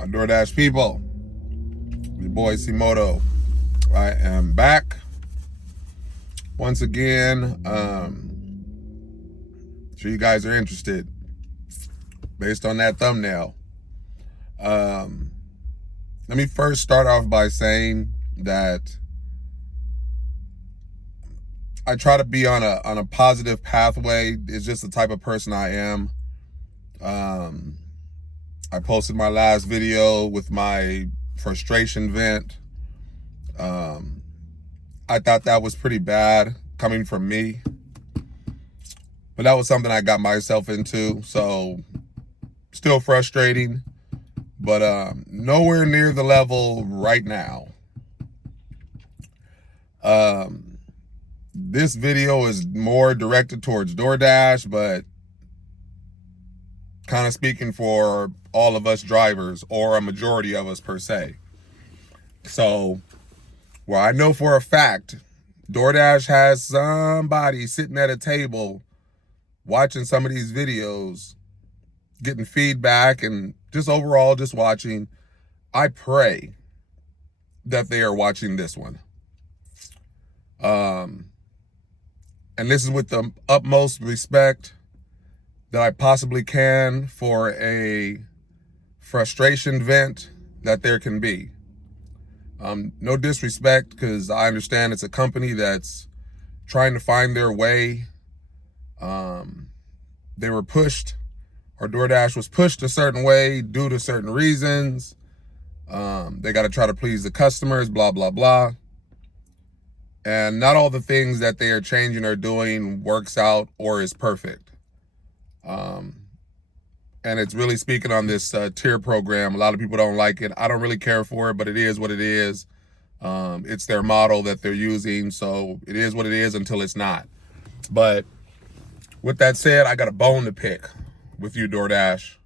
My DoorDash people, your boy Simoto. I am back once again. Sure you guys are interested based on that thumbnail. Let me first start off by saying that I try to be on a positive pathway. It's just the type of person I am. I posted my last video with my frustration vent. I thought that was pretty bad coming from me, but that was something I got myself into. So still frustrating, but nowhere near the level right now. This video is more directed towards DoorDash, but kind of speaking for all of us drivers, or a majority of us per se. So, well, I know for a fact DoorDash has somebody sitting at a table watching some of these videos, getting feedback, and just overall just watching. I pray that they are watching this one. And this is with the utmost respect that I possibly can for a frustration vent that there can be. No disrespect, because I understand it's a company that's trying to find their way. They were pushed, or DoorDash was pushed a certain way due to certain reasons. They got to try to please the customers, blah, blah, blah. And not all the things that they are changing or doing works out or is perfect. And it's really speaking on this tier program. A lot of people don't like it. I don't really care for it, but it is what it is. It's their model that they're using, so it is what it is until it's not. But with that said, I got a bone to pick with you, DoorDash.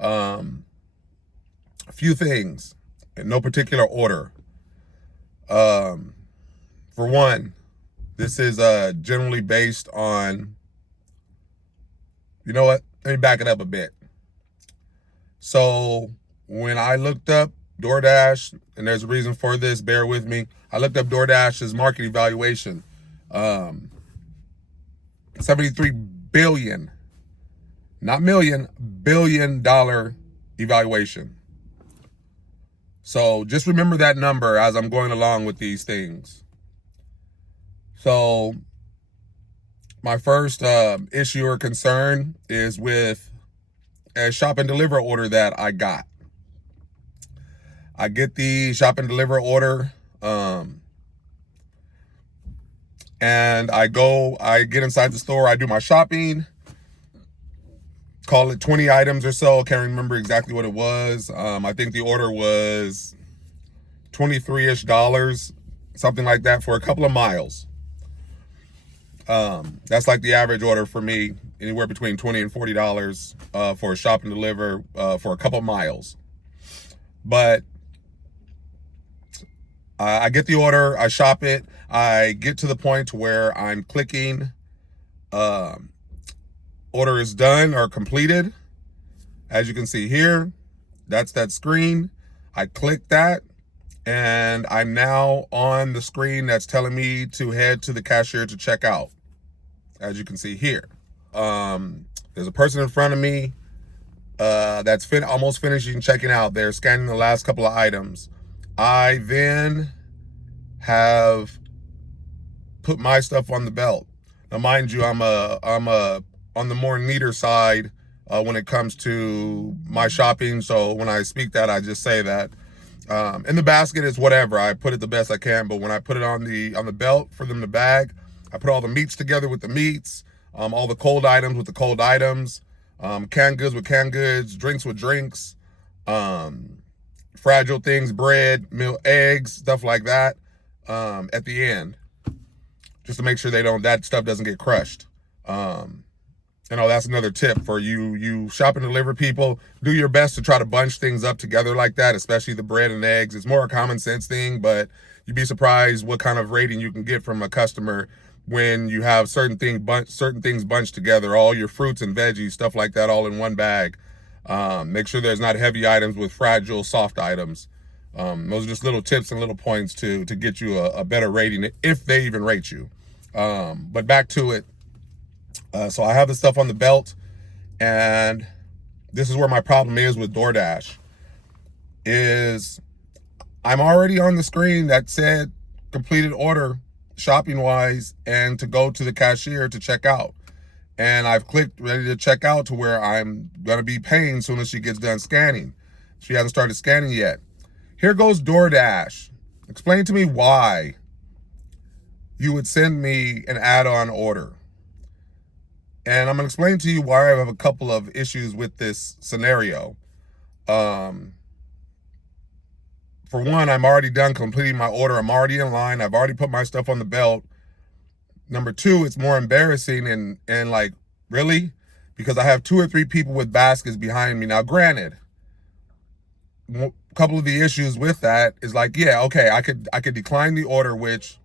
A few things in no particular order. For one, this is generally based on, you know what? Let me back it up a bit. So when I looked up DoorDash, and there's a reason for this, bear with me. I looked up DoorDash's market evaluation. $73 billion, not million, $1 billion evaluation. So just remember that number as I'm going along with these things. So my first issue or concern is with a shop and deliver order that I got. I get the shop and deliver order, and I get inside the store, I do my shopping, call it 20 items or so, can't remember exactly what it was. I think the order was $23-ish, something like that, for a couple of miles. That's like the average order for me, anywhere between $20 and $40 for a shop and deliver for a couple miles. But I get the order, I shop it, I get to the point where I'm clicking order is done or completed. As you can see here, that's that screen. I click that, and I'm now on the screen that's telling me to head to the cashier to check out. As you can see here, there's a person in front of me that's almost finishing checking out. They're scanning the last couple of items. I then have put my stuff on the belt. Now, mind you, I'm on the more neater side when it comes to my shopping. So when I speak that, I just say that. In the basket is whatever. I put it the best I can, but when I put it on the belt for them to bag, I put all the meats together with the meats, all the cold items with the cold items, canned goods with canned goods, drinks with drinks, fragile things, bread, milk, eggs, stuff like that, at the end, just to make sure that stuff doesn't get crushed. That's another tip for you shop and deliver people. Do your best to try to bunch things up together like that, especially the bread and eggs. It's more a common sense thing, but you'd be surprised what kind of rating you can get from a customer when you have certain things bunched together, all your fruits and veggies, stuff like that, all in one bag. Make sure there's not heavy items with fragile, soft items. Those are just little tips and little points to get you a better rating, if they even rate you. But back to it. So I have the stuff on the belt, and this is where my problem is with DoorDash. Is I'm already on the screen that said completed order shopping wise and to go to the cashier to check out. And I've clicked ready to check out to where I'm going to be paying as soon as she gets done scanning. She hasn't started scanning yet. Here goes DoorDash. Explain to me why you would send me an add-on order. And I'm going to explain to you why I have a couple of issues with this scenario. For one, I'm already done completing my order. I'm already in line. I've already put my stuff on the belt. Number two, it's more embarrassing and like, really? Because I have 2 or 3 people with baskets behind me. Now, granted, a couple of the issues with that is like, yeah, okay, I could decline the order, which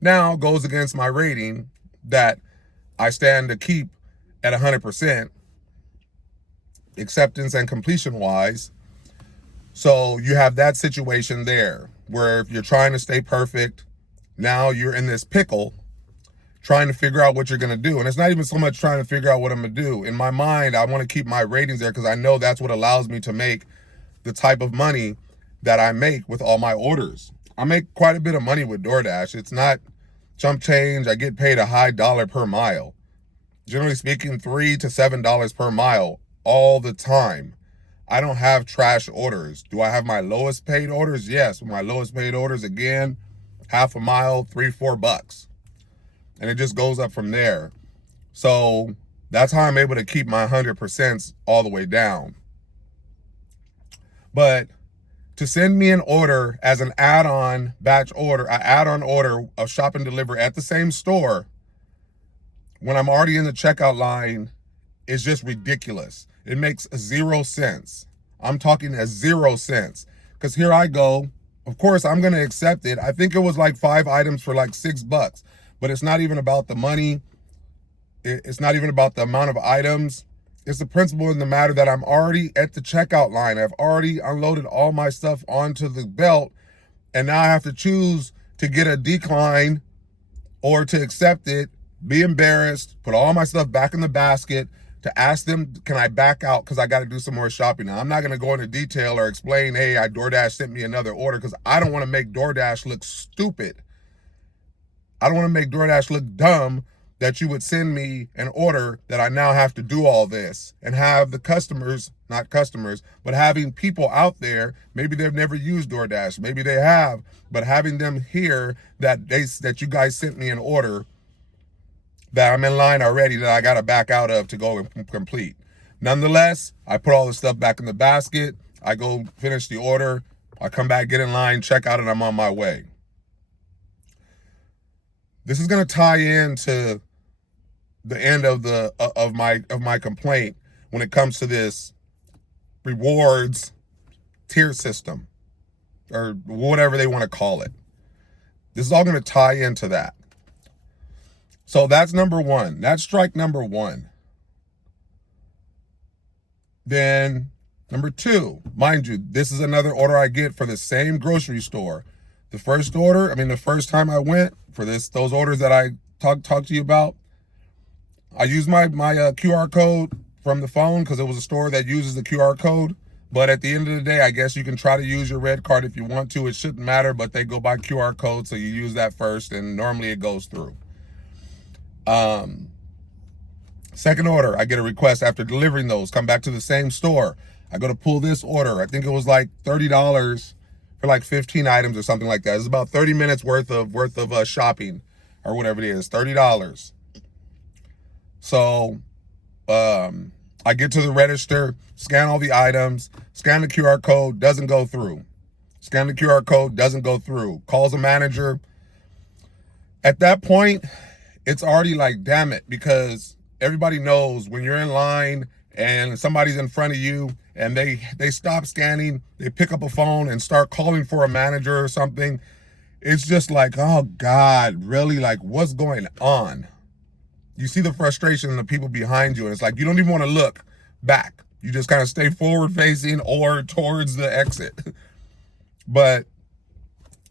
now goes against my rating that I stand to keep at 100% acceptance and completion wise. So you have that situation there where if you're trying to stay perfect, now you're in this pickle trying to figure out what you're going to do. And it's not even so much trying to figure out what I'm going to do. In my mind, I want to keep my ratings there because I know that's what allows me to make the type of money that I make with all my orders. I make quite a bit of money with DoorDash. It's not chump change. I get paid a high dollar per mile. Generally speaking, $3 to $7 per mile all the time. I don't have trash orders. Do I have my lowest paid orders? Yes. My lowest paid orders, again, half a mile, $3-4. And it just goes up from there. So that's how I'm able to keep my 100% all the way down. But to send me an order as an add-on batch order, an add-on order of shop and deliver at the same store when I'm already in the checkout line is just ridiculous. It makes 0 sense. I'm talking as 0 cents. Because here I go. Of course, I'm going to accept it. I think it was like 5 items for like $6. But it's not even about the money. It's not even about the amount of items. It's the principle in the matter that I'm already at the checkout line. I've already unloaded all my stuff onto the belt. And now I have to choose to get a decline or to accept it, be embarrassed, put all my stuff back in the basket, to ask them, can I back out because I got to do some more shopping. Now, I'm not going to go into detail or explain, hey, DoorDash sent me another order, because I don't want to make DoorDash look stupid. I don't want to make DoorDash look dumb that you would send me an order that I now have to do all this and have the customers, not customers, but having people out there, maybe they've never used DoorDash, maybe they have, but having them hear that you guys sent me an order that I'm in line already that I got to back out of to go and complete. Nonetheless, I put all the stuff back in the basket. I go finish the order. I come back, get in line, check out, and I'm on my way. This is going to tie into the end of my complaint when it comes to this rewards tier system or whatever they want to call it. This is all going to tie into that. So that's number one. That's strike number one. Then number two, mind you, this is another order I get for the same grocery store. The first time I went for those orders that I talked to you about, I used my QR code from the phone because it was a store that uses the QR code. But at the end of the day, I guess you can try to use your red card if you want to. It shouldn't matter, but they go by QR code, so you use that first, and normally it goes through. Second order, I get a request after delivering those, come back to the same store. I go to pull this order. I think it was like $30 for like 15 items or something like that. It's about 30 minutes worth of shopping or whatever it is, $30. So I get to the register, scan all the items, scan the QR code, doesn't go through. Scan the QR code, doesn't go through. Calls a manager. At that point, it's already like, damn it, because everybody knows when you're in line and somebody's in front of you and they stop scanning, they pick up a phone and start calling for a manager or something. It's just like, oh God, really? Like, what's going on? You see the frustration in the people behind you, and it's like you don't even want to look back You just kind of stay forward facing or towards the exit. But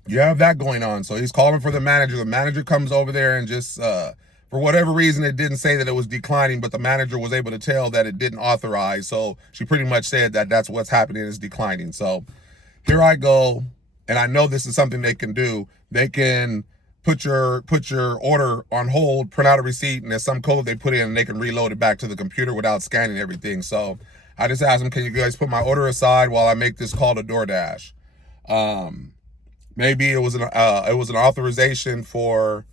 you have that going on. So he's calling for the manager. The manager comes over there and just, for whatever reason, it didn't say that it was declining, but the manager was able to tell that it didn't authorize. So she pretty much said that that's what's happening, is declining. So here I go. And I know this is something they can do. They can put your order on hold, print out a receipt, and there's some code they put in, and they can reload it back to the computer without scanning everything. So I just asked them, can you guys put my order aside while I make this call to DoorDash? Maybe it was an authorization for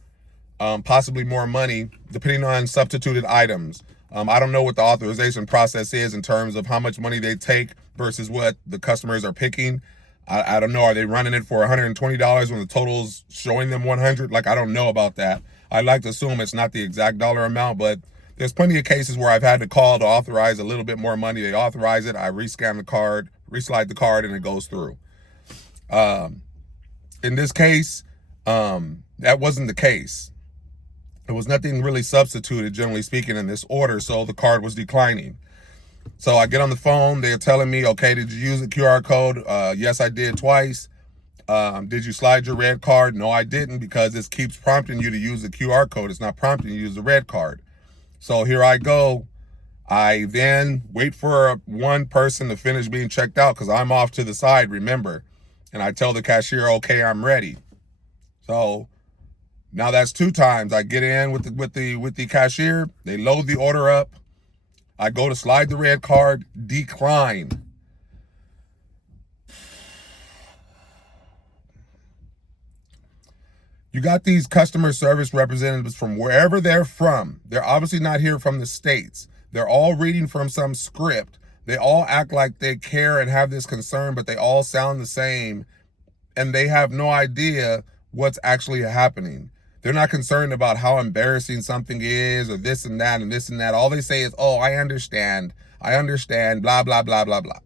possibly more money, depending on substituted items. I don't know what the authorization process is in terms of how much money they take versus what the customers are picking. I don't know. Are they running it for $120 when the total's showing them 100? Like, I don't know about that. I'd like to assume it's not the exact dollar amount, but there's plenty of cases where I've had to call to authorize a little bit more money. They authorize it. I rescan the card, reslide the card, and it goes through. In this case, that wasn't the case. There was nothing really substituted, generally speaking, in this order, so the card was declining. So I get on the phone. They're telling me, okay, did you use the QR code? Yes, I did twice. Did you slide your red card? No, I didn't, because this keeps prompting you to use the QR code. It's not prompting you to use the red card. So here I go. I then wait for one person to finish being checked out, because I'm off to the side, remember. And I tell the cashier, okay, I'm ready. So now that's 2 times. I get in with the cashier. They load the order up. I go to slide the red card, decline. You got these customer service representatives from wherever they're from. They're obviously not here from the States. They're all reading from some script. They all act like they care and have this concern, but they all sound the same, and they have no idea what's actually happening. They're not concerned about how embarrassing something is, or this and that and this and that. All they say is, oh, I understand, blah, blah, blah, blah, blah.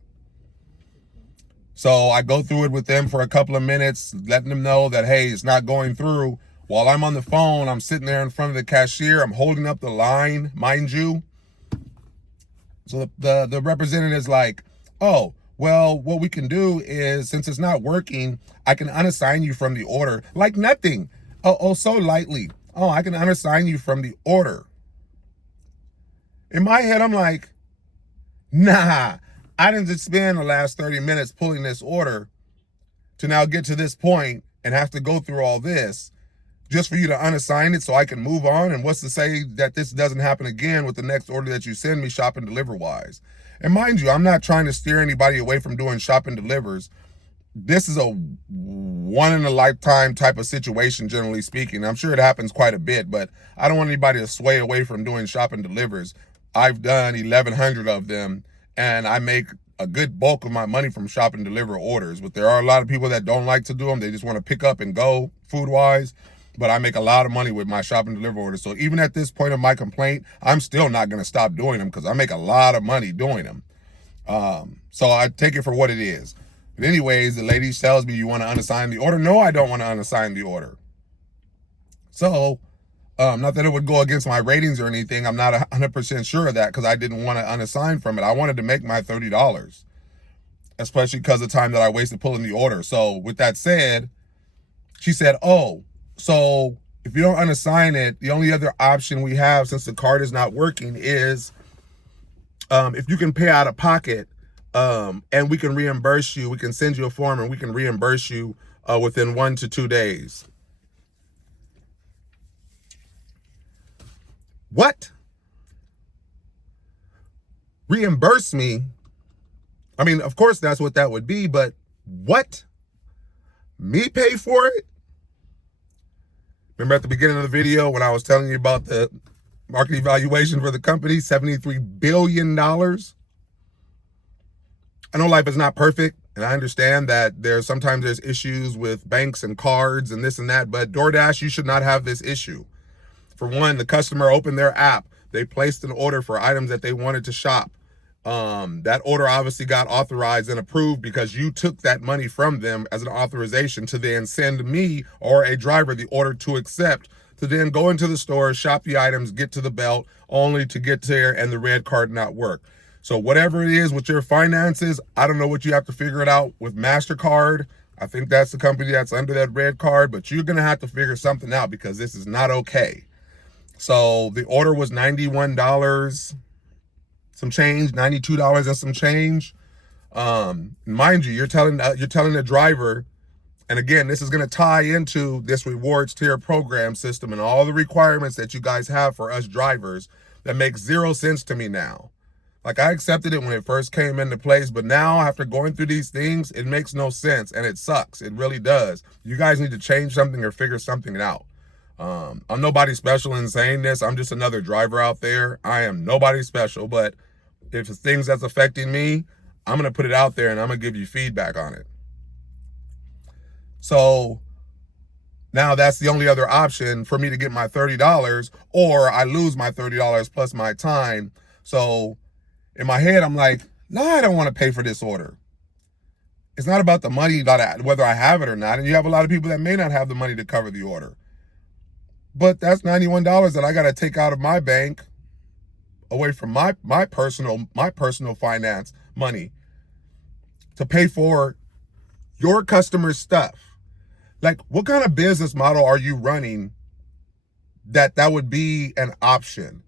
So I go through it with them for a couple of minutes, letting them know that, hey, it's not going through. While I'm on the phone, I'm sitting there in front of the cashier. I'm holding up the line, mind you. So the representative's like, oh, well, what we can do is, since it's not working, I can unassign you from the order. Like nothing. Oh, so lightly. Oh, I can unassign you from the order. In my head, I'm like, nah, I didn't just spend the last 30 minutes pulling this order to now get to this point and have to go through all this just for you to unassign it so I can move on. And what's to say that this doesn't happen again with the next order that you send me, shop and deliver wise? And mind you, I'm not trying to steer anybody away from doing shop and delivers. This is a one in a lifetime type of situation, generally speaking. I'm sure it happens quite a bit, but I don't want anybody to sway away from doing shop and delivers. I've done 1,100 of them, and I make a good bulk of my money from shop and deliver orders. But there are a lot of people that don't like to do them. They just want to pick up and go food wise. But I make a lot of money with my shop and deliver orders. So even at this point of my complaint, I'm still not going to stop doing them, because I make a lot of money doing them. So I take it for what it is. But anyways, the lady tells me, you want to unassign the order? No, I don't want to unassign the order. So, not that it would go against my ratings or anything. I'm not 100% sure of that, because I didn't want to unassign from it. I wanted to make my $30, especially because of the time that I wasted pulling the order. So with that said, she said, oh, so if you don't unassign it, the only other option we have, since the card is not working, is if you can pay out of pocket, and we can reimburse you. We can send you a form and we can reimburse you within 1 to 2 days. What? Reimburse me? I mean, of course that's what that would be, but what? Me pay for it? Remember at the beginning of the video when I was telling you about the market evaluation for the company, $73 billion? I know life is not perfect, and I understand that sometimes there's issues with banks and cards and this and that, but DoorDash, you should not have this issue. For one, the customer opened their app. They placed an order for items that they wanted to shop. That order obviously got authorized and approved because you took that money from them as an authorization to then send me or a driver the order to accept, to then go into the store, shop the items, get to the belt, only to get there and the red card not work. So whatever it is with your finances, I don't know what you have to figure it out with MasterCard. I think that's the company that's under that red card, but you're going to have to figure something out because this is not okay. So the order was $91 some change, $92 and some change. Mind you, you're telling the driver, and again, this is going to tie into this rewards tier program system and all the requirements that you guys have for us drivers that makes 0 sense to me now. Like, I accepted it when it first came into place, but now after going through these things, it makes no sense and it sucks. It really does. You guys need to change something or figure something out. I'm nobody special in saying this. I'm just another driver out there. I am nobody special, but if it's things that's affecting me, I'm going to put it out there and I'm going to give you feedback on it. So now that's the only other option for me to get my $30, or I lose my $30 plus my time. So in my head, I'm like, no, I don't want to pay for this order. It's not about the money, whether I have it or not. And you have a lot of people that may not have the money to cover the order. But that's $91 that I got to take out of my bank, away from my personal finance money, to pay for your customers' stuff. Like, what kind of business model are you running that would be an option?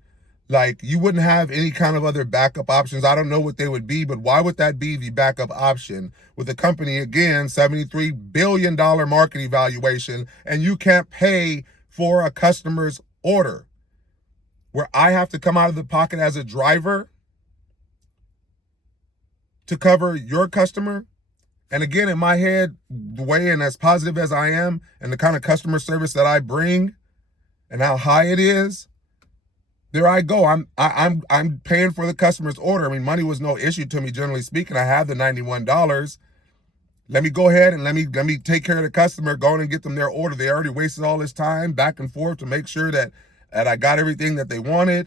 Like, you wouldn't have any kind of other backup options. I don't know what they would be, but why would that be the backup option with a company, again, $73 billion market evaluation, and you can't pay for a customer's order, where I have to come out of the pocket as a driver to cover your customer? And again, in my head, the way, and as positive as I am, and the kind of customer service that I bring and how high it is, there I go. I'm paying for the customer's order. I mean, money was no issue to me, generally speaking. I have the $91. Let me go ahead and let me take care of the customer, go in and get them their order. They already wasted all this time back and forth to make sure that I got everything that they wanted.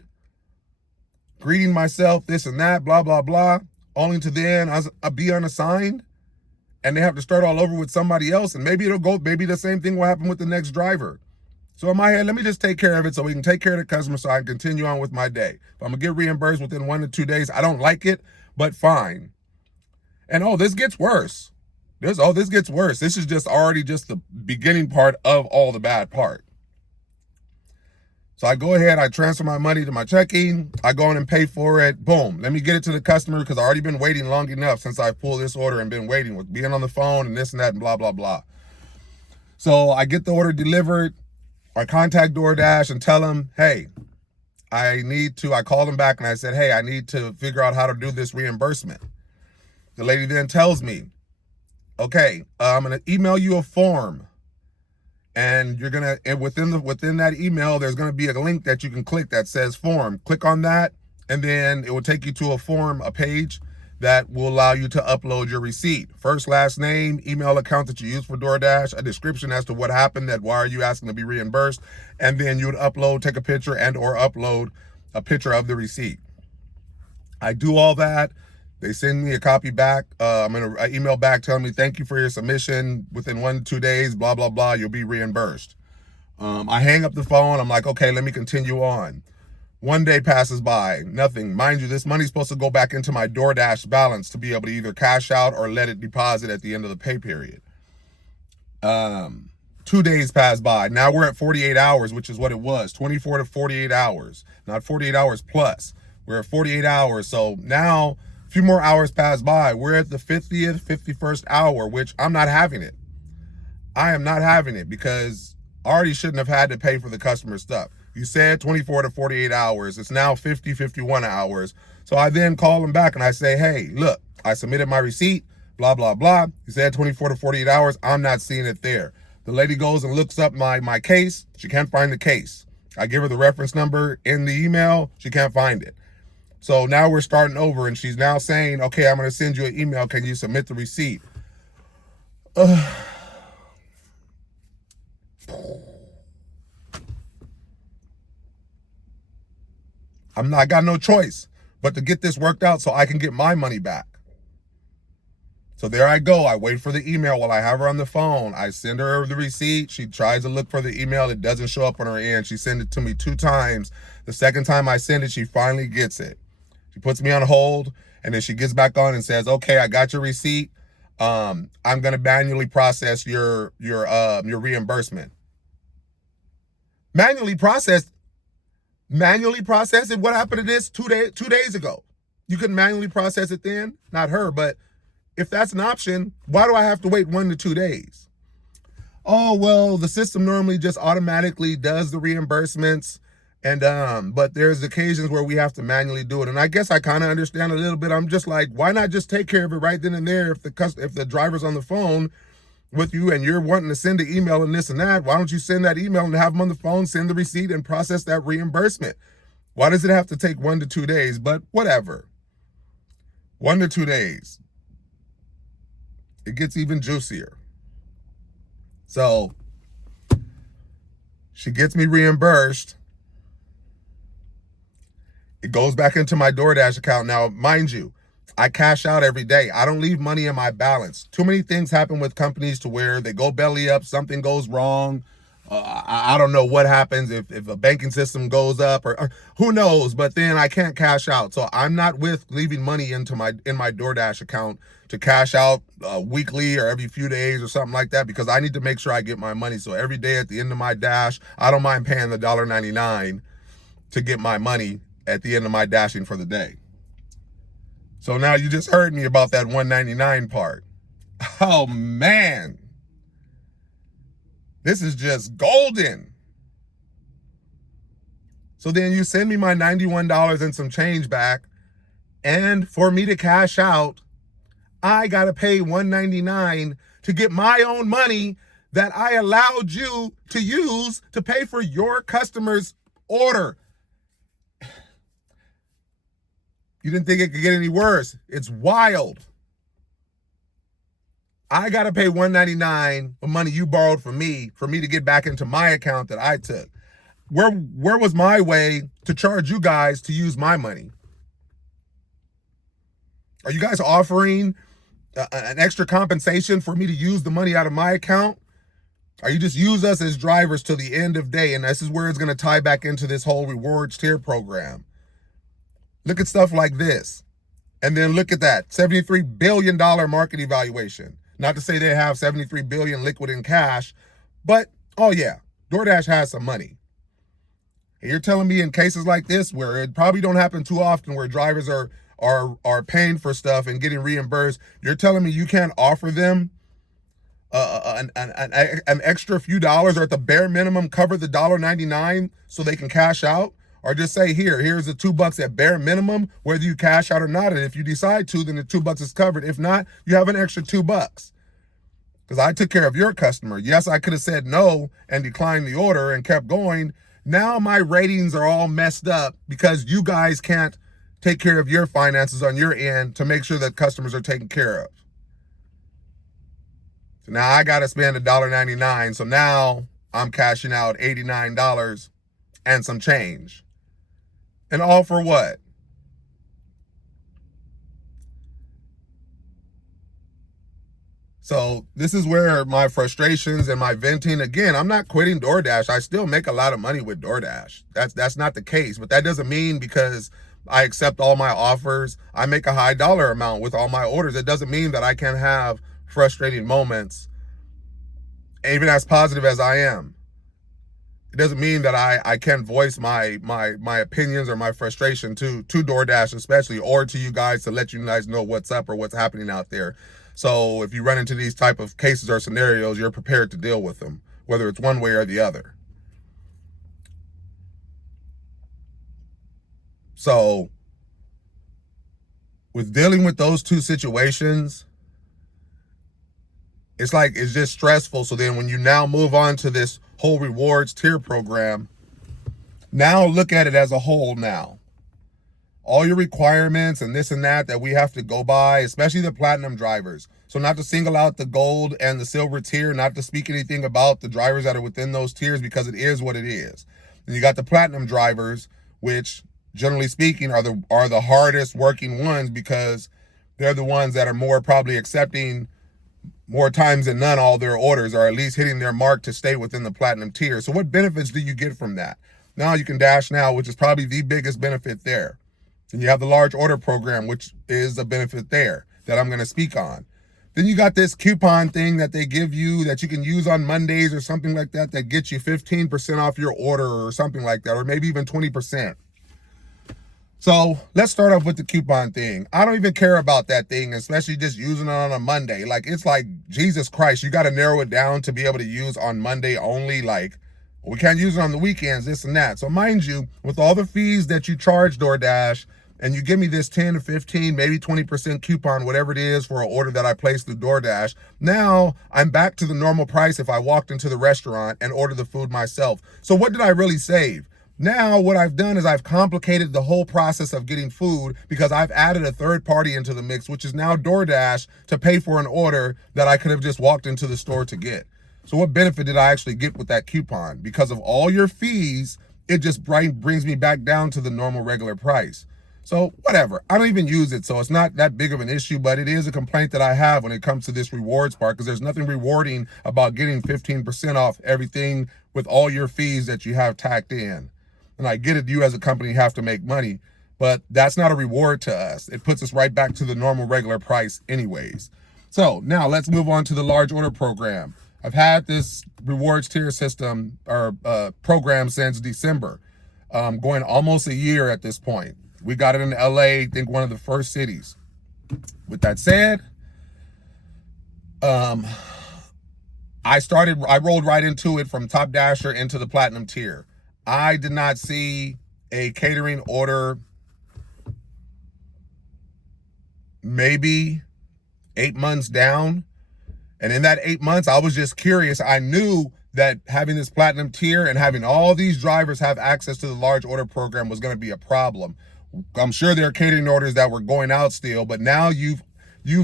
Greeting myself, this and that, blah, blah, blah, only to then I'll be unassigned. And they have to start all over with somebody else. And maybe maybe the same thing will happen with the next driver. So in my head, let me just take care of it so we can take care of the customer so I can continue on with my day. If I'm going to get reimbursed within 1 to 2 days, I don't like it, but fine. And this gets worse. This gets worse. This is already the beginning part of all the bad part. So I go ahead, I transfer my money to my checking, I go in and pay for it, boom. Let me get it to the customer because I've already been waiting long enough since I pulled this order and been waiting with being on the phone and this and that and blah, blah, blah. So I get the order delivered, I contact DoorDash and tell them, hey, I called them back and I said, hey, I need to figure out how to do this reimbursement. The lady then tells me, okay, I'm going to email you a form. And you're going to, within that email, there's going to be a link that you can click that says form. Click on that, and then it will take you to a page that will allow you to upload your receipt. First, last name, email account that you use for DoorDash, a description as to what happened, why are you asking to be reimbursed, and then you would take a picture and or upload a picture of the receipt. I do all that. They send me a copy back. I'm going to email back telling me, thank you for your submission. Within 1 to 2 days, blah, blah, blah, you'll be reimbursed. I hang up the phone. I'm like, okay, let me continue on. 1 day passes by, nothing. Mind you, this money's supposed to go back into my DoorDash balance to be able to either cash out or let it deposit at the end of the pay period. 2 days pass by. Now we're at 48 hours, which is what it was, 24 to 48 hours, not 48 hours plus. We're at 48 hours. So now, few more hours pass by. We're at the 50th, 51st hour, which I'm not having it. I am not having it because I already shouldn't have had to pay for the customer stuff. You said 24 to 48 hours. It's now 50, 51 hours. So I then call them back and I say, hey, look, I submitted my receipt, blah, blah, blah. You said 24 to 48 hours. I'm not seeing it there. The lady goes and looks up my case. She can't find the case. I give her the reference number in the email. She can't find it. So now we're starting over, and she's now saying, okay, I'm going to send you an email. Can you submit the receipt? I got no choice but to get this worked out so I can get my money back. So there I go. I wait for the email while I have her on the phone. I send her the receipt. She tries to look for the email. It doesn't show up on her end. She sent it to me 2 times. The second time I send it, she finally gets it. She puts me on hold, and then she gets back on and says, okay, I got your receipt. I'm going to manually process your reimbursement. Manually process it. What happened to this 2 days ago? You couldn't manually process it then? Not her, but if that's an option, why do I have to wait 1 to 2 days? Oh, well, the system normally just automatically does the reimbursements. And but there's occasions where we have to manually do it. And I guess I kind of understand a little bit. I'm just like, why not just take care of it right then and there? If the driver's on the phone with you and you're wanting to send an email and this and that, why don't you send that email and have them on the phone, send the receipt, and process that reimbursement? Why does it have to take 1 to 2 days? But whatever. 1 to 2 days. It gets even juicier. So she gets me reimbursed. It goes back into my DoorDash account. Now, mind you, I cash out every day. I don't leave money in my balance. Too many things happen with companies to where they go belly up, something goes wrong. I don't know what happens if a banking system goes up or who knows, but then I can't cash out. So I'm not with leaving money in my DoorDash account to cash out weekly or every few days or something like that, because I need to make sure I get my money. So every day at the end of my dash, I don't mind paying the $1.99 to get my money at the end of my dashing for the day. So now you just heard me about that $1.99 part. Oh man, this is just golden. So then you send me my $91 and some change back, and for me to cash out, I gotta pay $1.99 to get my own money that I allowed you to use to pay for your customer's order. You didn't think it could get any worse. It's wild. I got to pay $1.99 for money you borrowed from me for me to get back into my account that I took. Where was my way to charge you guys to use my money? Are you guys offering an extra compensation for me to use the money out of my account? Or you just use us as drivers till the end of day? And this is where it's going to tie back into this whole rewards tier program. Look at stuff like this. And then look at that, $73 billion market evaluation. Not to say they have $73 billion liquid in cash, but oh yeah, DoorDash has some money. And you're telling me in cases like this, where it probably don't happen too often, where drivers are paying for stuff and getting reimbursed, you're telling me you can't offer them an extra few dollars, or at the bare minimum cover the $1.99 so they can cash out? Or just say, here's the $2 at bare minimum, whether you cash out or not. And if you decide to, then the $2 is covered. If not, you have an extra $2. Because I took care of your customer. Yes, I could have said no and declined the order and kept going. Now my ratings are all messed up because you guys can't take care of your finances on your end to make sure that customers are taken care of. So now I got to spend $1.99. So now I'm cashing out $89 and some change. And all for what? So this is where my frustrations and my venting, again, I'm not quitting DoorDash. I still make a lot of money with DoorDash. That's not the case, but that doesn't mean because I accept all my offers, I make a high dollar amount with all my orders. It doesn't mean that I can't have frustrating moments, even as positive as I am. It doesn't mean that I can't voice my opinions or my frustration to DoorDash especially, or to you guys to let you guys know what's up or what's happening out there. So if you run into these type of cases or scenarios, you're prepared to deal with them, whether it's one way or the other. So with dealing with those two situations, it's like, it's just stressful. So then when you now move on to this whole rewards tier program, now look at it as a whole now. All your requirements and this and that we have to go by, especially the platinum drivers. So not to single out the gold and the silver tier, not to speak anything about the drivers that are within those tiers, because it is what it is. And you got the platinum drivers, which generally speaking are the hardest working ones, because they're the ones that are more probably accepting more times than none all their orders, or at least hitting their mark to stay within the platinum tier. So what benefits do you get from that? Now you can dash now, which is probably the biggest benefit there. And you have the large order program, which is a benefit there that I'm going to speak on. Then you got this coupon thing that they give you that you can use on Mondays or something like that, that gets you 15% off your order or something like that, or maybe even 20%. So let's start off with the coupon thing. I don't even care about that thing, especially just using it on a Monday. Like, it's like, Jesus Christ, you got to narrow it down to be able to use on Monday only. Like, we can't use it on the weekends, this and that. So mind you, with all the fees that you charge DoorDash, and you give me this 10 to 15, maybe 20% coupon, whatever it is, for an order that I placed through DoorDash, now I'm back to the normal price if I walked into the restaurant and ordered the food myself. So what did I really save? Now what I've done is I've complicated the whole process of getting food because I've added a third party into the mix, which is now DoorDash, to pay for an order that I could have just walked into the store to get. So what benefit did I actually get with that coupon? Because of all your fees, it just brings me back down to the normal regular price. So whatever, I don't even use it, so it's not that big of an issue, but it is a complaint that I have when it comes to this rewards part, because there's nothing rewarding about getting 15% off everything with all your fees that you have tacked in. And I get it, you as a company have to make money, but that's not a reward to us. It puts us right back to the normal regular price anyways. So now let's move on to the large order program. I've had this rewards tier system or program since December, going almost a year at this point. We got it in LA, I think one of the first cities. With that said, I rolled right into it from Top Dasher into the platinum tier. I did not see a catering order maybe 8 months down. And in that 8 months, I was just curious. I knew that having this platinum tier and having all these drivers have access to the large order program was going to be a problem. I'm sure there are catering orders that were going out still, but now you've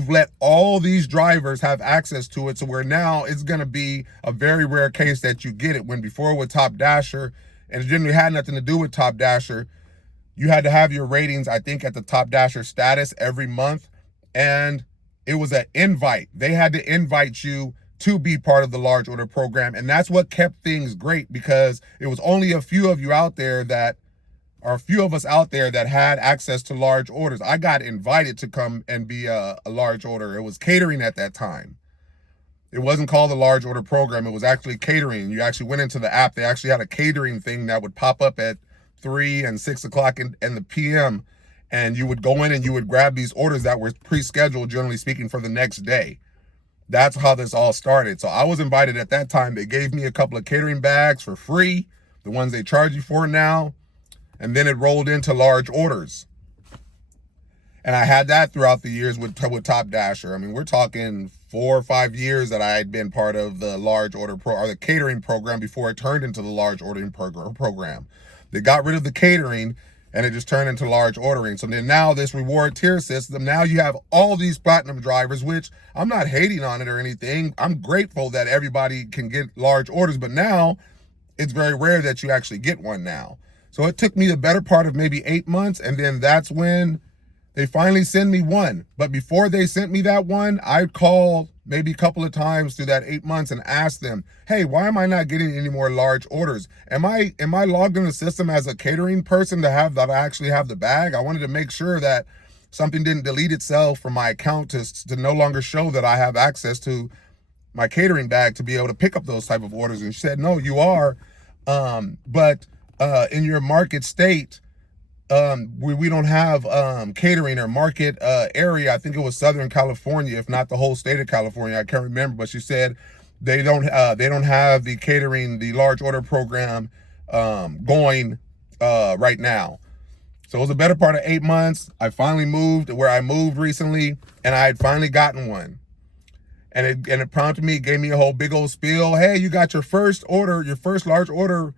let all these drivers have access to it. So where now it's going to be a very rare case that you get it, when before with Top Dasher, and it generally had nothing to do with Top Dasher, you had to have your ratings, I think, at the Top Dasher status every month. And it was an invite. They had to invite you to be part of the large order program. And that's what kept things great, because it was only a few of you out there that, or a few of us out there that had access to large orders. I got invited to come and be a large order. It was catering at that time. It wasn't called the large order program. It was actually catering. You actually went into the app. They actually had a catering thing that would pop up at 3 and 6 o'clock in the PM. And you would go in and you would grab these orders that were pre-scheduled, generally speaking, for the next day. That's how this all started. So I was invited at that time. They gave me a couple of catering bags for free, the ones they charge you for now. And then it rolled into large orders. And I had that throughout the years with Top Dasher. I mean, we're talking 4 or 5 years that I had been part of the large order or the catering program before it turned into the large ordering program. They got rid of the catering and it just turned into large ordering. So then now this reward tier system, now you have all these platinum drivers, which I'm not hating on it or anything. I'm grateful that everybody can get large orders, but now it's very rare that you actually get one now. So it took me the better part of maybe 8 months, and then that's when they finally send me one. But before they sent me that one, I called maybe a couple of times through that 8 months and asked them, hey, why am I not getting any more large orders? Am I logged in the system as a catering person to have that I actually have the bag? I wanted to make sure that something didn't delete itself from my account to no longer show that I have access to my catering bag to be able to pick up those type of orders. And she said, no, you are. But in your market state, we don't have catering or market area. I think it was Southern California, if not the whole state of California. I can't remember, but she said they don't have the catering, the large order program going right now. So it was a better part of 8 months. I finally moved where I moved recently, and I had finally gotten one. And it prompted me, gave me a whole big old spiel. Hey, you got your first order, your first large order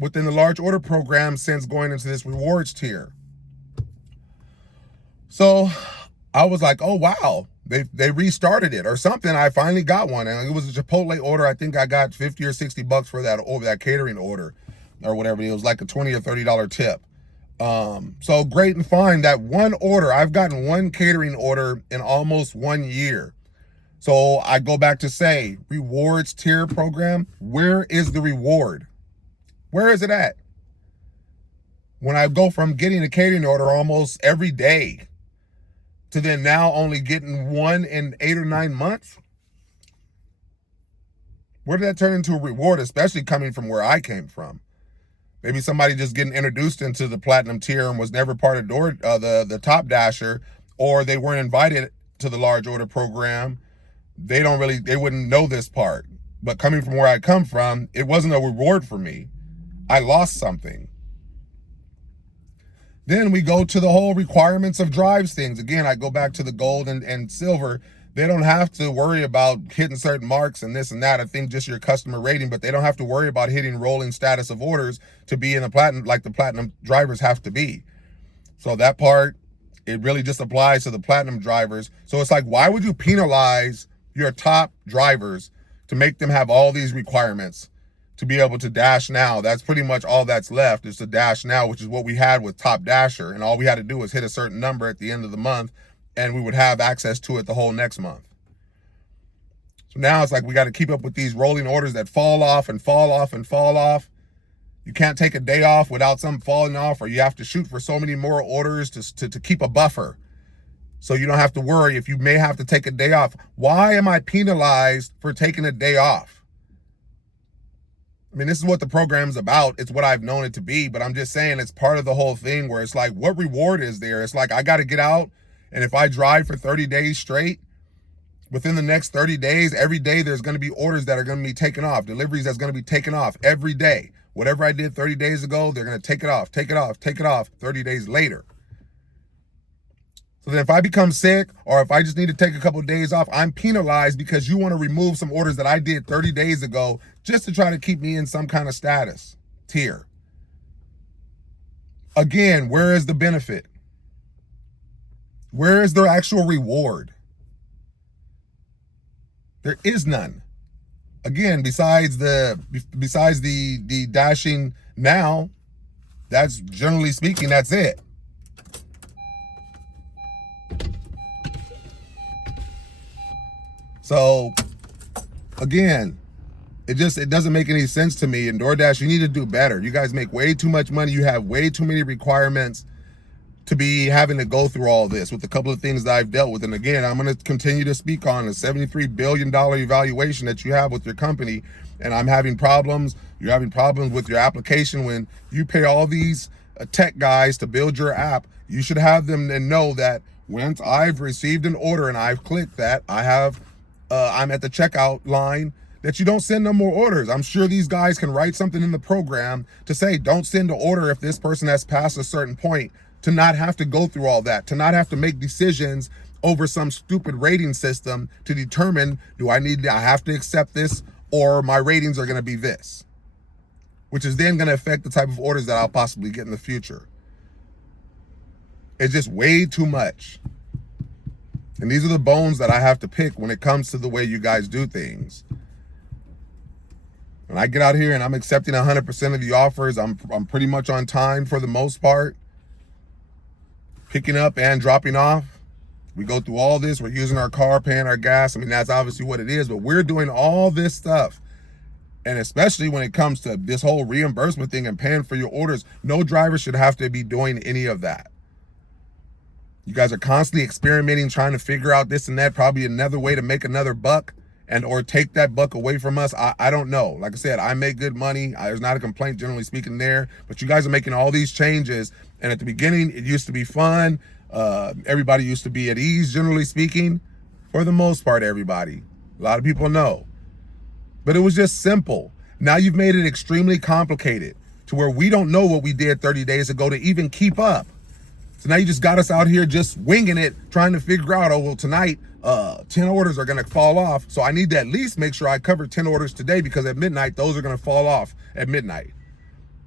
within the large order program since going into this rewards tier. So I was like, oh wow, they restarted it or something. I finally got one, and it was a Chipotle order. I think I got $50 or $60 for that catering order or whatever. It was like a $20 or $30 tip. So great and fine. That one order, I've gotten one catering order in almost 1 year. So I go back to say, rewards tier program, where is the reward? Where is it at? When I go from getting a catering order almost every day to then now only getting one in 8 or 9 months, where did that turn into a reward, especially coming from where I came from? Maybe somebody just getting introduced into the platinum tier and was never part of the top dasher, or they weren't invited to the large order program. They wouldn't know this part. But coming from where I come from, it wasn't a reward for me. I lost something. Then we go to the whole requirements of drives things. Again, I go back to the gold and silver. They don't have to worry about hitting certain marks and this and that. I think just your customer rating, but they don't have to worry about hitting rolling status of orders to be in the platinum, like the platinum drivers have to be. So that part, it really just applies to the platinum drivers. So it's like, why would you penalize your top drivers to make them have all these requirements to be able to dash now? That's pretty much all that's left, is to dash now, which is what we had with Top Dasher. And all we had to do was hit a certain number at the end of the month, and we would have access to it the whole next month. So now it's like we got to keep up with these rolling orders that fall off and fall off and fall off. You can't take a day off without some falling off, or you have to shoot for so many more orders to keep a buffer. So you don't have to worry if you may have to take a day off. Why am I penalized for taking a day off? I mean, this is what the program's about. It's what I've known it to be, but I'm just saying it's part of the whole thing where it's like, what reward is there? It's like, I got to get out, and if I drive for 30 days straight, within the next 30 days, every day there's going to be orders that are going to be taken off, deliveries that's going to be taken off every day. Whatever I did 30 days ago, they're going to take it off, take it off, take it off 30 days later. So then if I become sick, or if I just need to take a couple of days off, I'm penalized because you want to remove some orders that I did 30 days ago just to try to keep me in some kind of status tier. Again, where is the benefit? Where is the actual reward? There is none. Again, besides the dashing now, that's generally speaking, that's it. So again, it doesn't make any sense to me. And DoorDash, you need to do better. You guys make way too much money. You have way too many requirements to be having to go through all this with a couple of things that I've dealt with. And again, I'm going to continue to speak on a $73 billion evaluation that you have with your company. And I'm having problems. You're having problems with your application when you pay all these tech guys to build your app. You should have them and know that once I've received an order and I've clicked that, I'm at the checkout line, that you don't send no more orders. I'm sure these guys can write something in the program to say, don't send an order if this person has passed a certain point, to not have to go through all that, to not have to make decisions over some stupid rating system to determine, I have to accept this, or my ratings are going to be this, which is then going to affect the type of orders that I'll possibly get in the future. It's just way too much. And these are the bones that I have to pick when it comes to the way you guys do things. When I get out here and I'm accepting 100% of the offers, I'm pretty much on time for the most part. Picking up and dropping off. We go through all this. We're using our car, paying our gas. I mean, that's obviously what it is, but we're doing all this stuff. And especially when it comes to this whole reimbursement thing and paying for your orders, no driver should have to be doing any of that. You guys are constantly experimenting, trying to figure out this and that, probably another way to make another buck and or take that buck away from us. I don't know. Like I said, I make good money. There's not a complaint, generally speaking, there. But you guys are making all these changes. And at the beginning, it used to be fun. Everybody used to be at ease, generally speaking. For the most part, everybody. A lot of people know. But it was just simple. Now you've made it extremely complicated to where we don't know what we did 30 days ago to even keep up. So now you just got us out here just winging it, trying to figure out, oh, well, tonight, 10 orders are going to fall off. So I need to at least make sure I cover 10 orders today, because at midnight, those are going to fall off at midnight.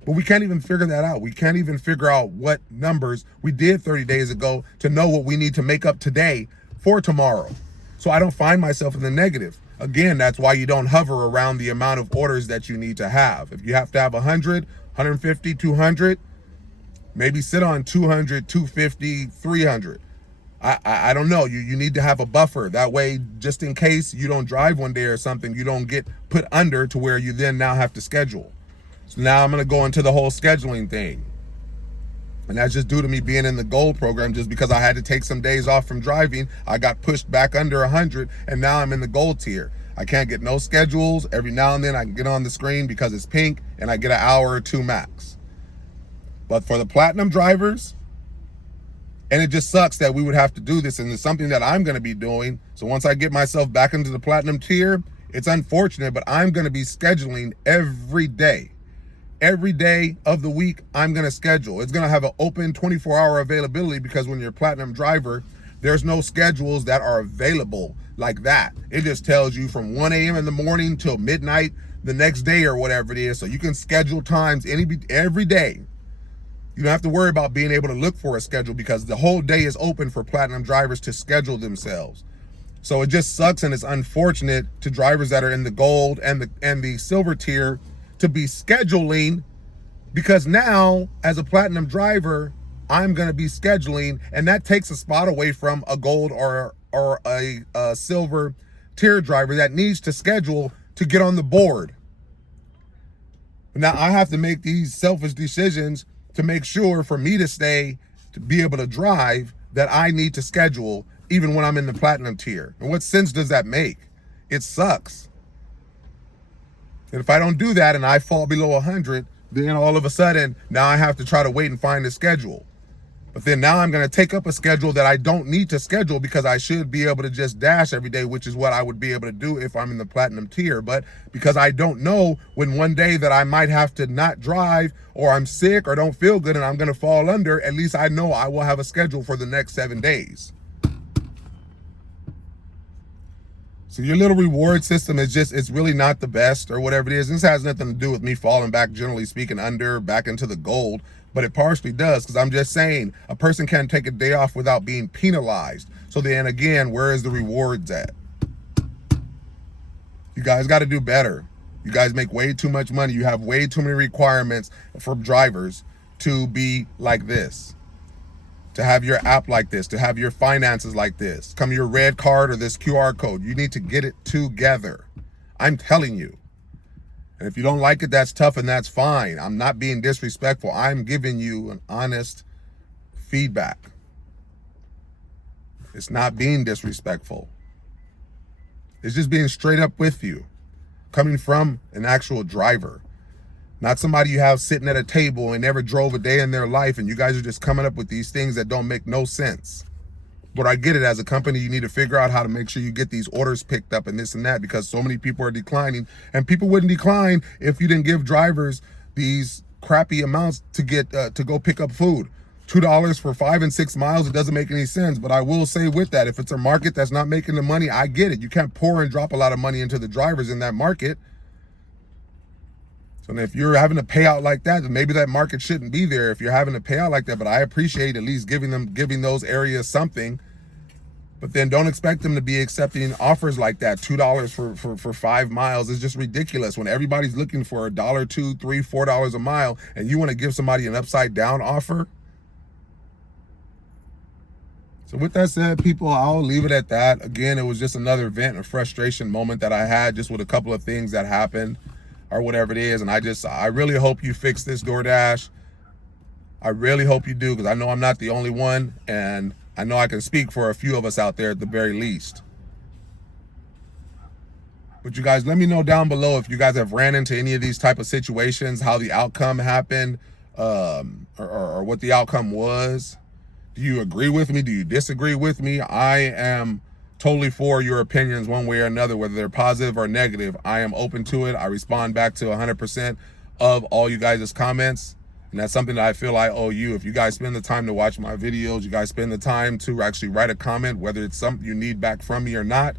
But we can't even figure that out. We can't even figure out what numbers we did 30 days ago to know what we need to make up today for tomorrow. So I don't find myself in the negative. Again, that's why you don't hover around the amount of orders that you need to have. If you have to have 100, 150, 200, maybe sit on 200, 250, 300. I don't know. You need to have a buffer. That way, just in case you don't drive one day or something, you don't get put under to where you then now have to schedule. So now I'm going to go into the whole scheduling thing. And that's just due to me being in the gold program. Just because I had to take some days off from driving, I got pushed back under 100, and now I'm in the gold tier. I can't get no schedules. Every now and then I can get on the screen because it's pink, and I get an hour or two max. But for the platinum drivers, and it just sucks that we would have to do this, and it's something that I'm going to be doing. So once I get myself back into the platinum tier, it's unfortunate, but I'm going to be scheduling every day. Every day of the week, I'm going to schedule. It's going to have an open 24-hour availability, because when you're a platinum driver, there's no schedules that are available like that. It just tells you from 1 a.m. in the morning till midnight the next day or whatever it is. So you can schedule times every day. You don't have to worry about being able to look for a schedule, because the whole day is open for platinum drivers to schedule themselves. So it just sucks, and it's unfortunate to drivers that are in the gold and the silver tier to be scheduling, because now as a platinum driver, I'm going to be scheduling, and that takes a spot away from a gold or a silver tier driver that needs to schedule to get on the board. Now I have to make these selfish decisions to make sure for me to stay, to be able to drive, that I need to schedule even when I'm in the platinum tier. And what sense does that make? It sucks. And if I don't do that and I fall below 100, then all of a sudden, now I have to try to wait and find a schedule. But then now I'm going to take up a schedule that I don't need to schedule, because I should be able to just dash every day, which is what I would be able to do if I'm in the platinum tier. But because I don't know when one day that I might have to not drive, or I'm sick or don't feel good and I'm going to fall under, at least I know I will have a schedule for the next 7 days. So your little reward system is just, it's really not the best or whatever it is. This has nothing to do with me falling back, generally speaking, back into the gold, but it partially does, because I'm just saying a person can't take a day off without being penalized. So then again, where is the rewards at? You guys got to do better. You guys make way too much money. You have way too many requirements for drivers to be like this, to have your app like this, to have your finances like this, come your red card or this QR code. You need to get it together. I'm telling you. And if you don't like it, that's tough, and that's fine. I'm not being disrespectful. I'm giving you an honest feedback. It's not being disrespectful. It's just being straight up with you, coming from an actual driver. Not somebody you have sitting at a table and never drove a day in their life, and you guys are just coming up with these things that don't make no sense. But I get it, as a company, you need to figure out how to make sure you get these orders picked up and this and that, because so many people are declining, and people wouldn't decline if you didn't give drivers these crappy amounts to get to go pick up food. $2 for 5 and 6 miles, it doesn't make any sense. But I will say with that, if it's a market that's not making the money, I get it. You can't pour and drop a lot of money into the drivers in that market. So if you're having a payout like that, then maybe that market shouldn't be there if you're having a payout like that. But I appreciate at least giving those areas something. But then don't expect them to be accepting offers like that. $2 for 5 miles is just ridiculous, when everybody's looking for $1, $2, $3, $4 a mile, and you want to give somebody an upside down offer. So with that said, people, I'll leave it at that. Again, it was just another vent, a frustration moment that I had just with a couple of things that happened, or whatever it is. And I really hope you fix this, DoorDash. I really hope you do, because I know I'm not the only one, and I know I can speak for a few of us out there at the very least. But you guys, let me know down below if you guys have ran into any of these type of situations, how the outcome happened, or what the outcome was. Do you agree with me? Do you disagree with me? I am totally for your opinions one way or another, whether they're positive or negative. I am open to it. I respond back to 100% of all you guys' comments. And that's something that I feel I owe you. If you guys spend the time to watch my videos, you guys spend the time to actually write a comment, whether it's something you need back from me or not,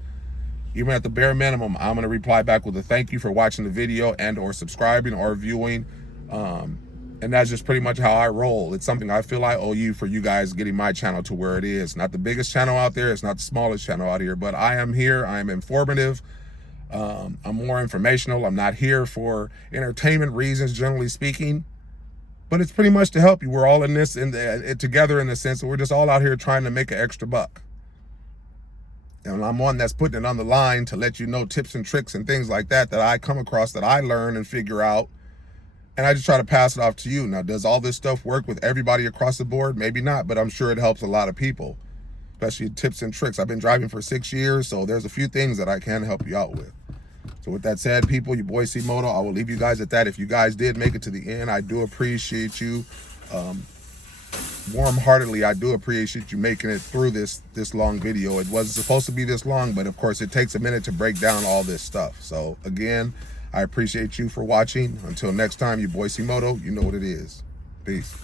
even at the bare minimum, I'm going to reply back with a thank you for watching the video and or subscribing or viewing. And that's just pretty much how I roll. It's something I feel I owe you for you guys getting my channel to where it is. Not the biggest channel out there. It's not the smallest channel out here, but I am here. I am informative. I'm more informational. I'm not here for entertainment reasons, generally speaking. But it's pretty much to help you. We're all in this together in the sense that we're just all out here trying to make an extra buck. And I'm one that's putting it on the line to let you know tips and tricks and things like that that I come across, that I learn and figure out. and I just try to pass it off to you. Now, does all this stuff work with everybody across the board? Maybe not, but I'm sure it helps a lot of people, especially tips and tricks. I've been driving for 6 years, so there's a few things that I can help you out with. So with that said, people, your boy C-Moto, I will leave you guys at that. If you guys did make it to the end, I do appreciate you. Warm-heartedly, I do appreciate you making it through this long video. It wasn't supposed to be this long, but of course it takes a minute to break down all this stuff. So again, I appreciate you for watching. Until next time, your boy C-Moto, you know what it is. Peace.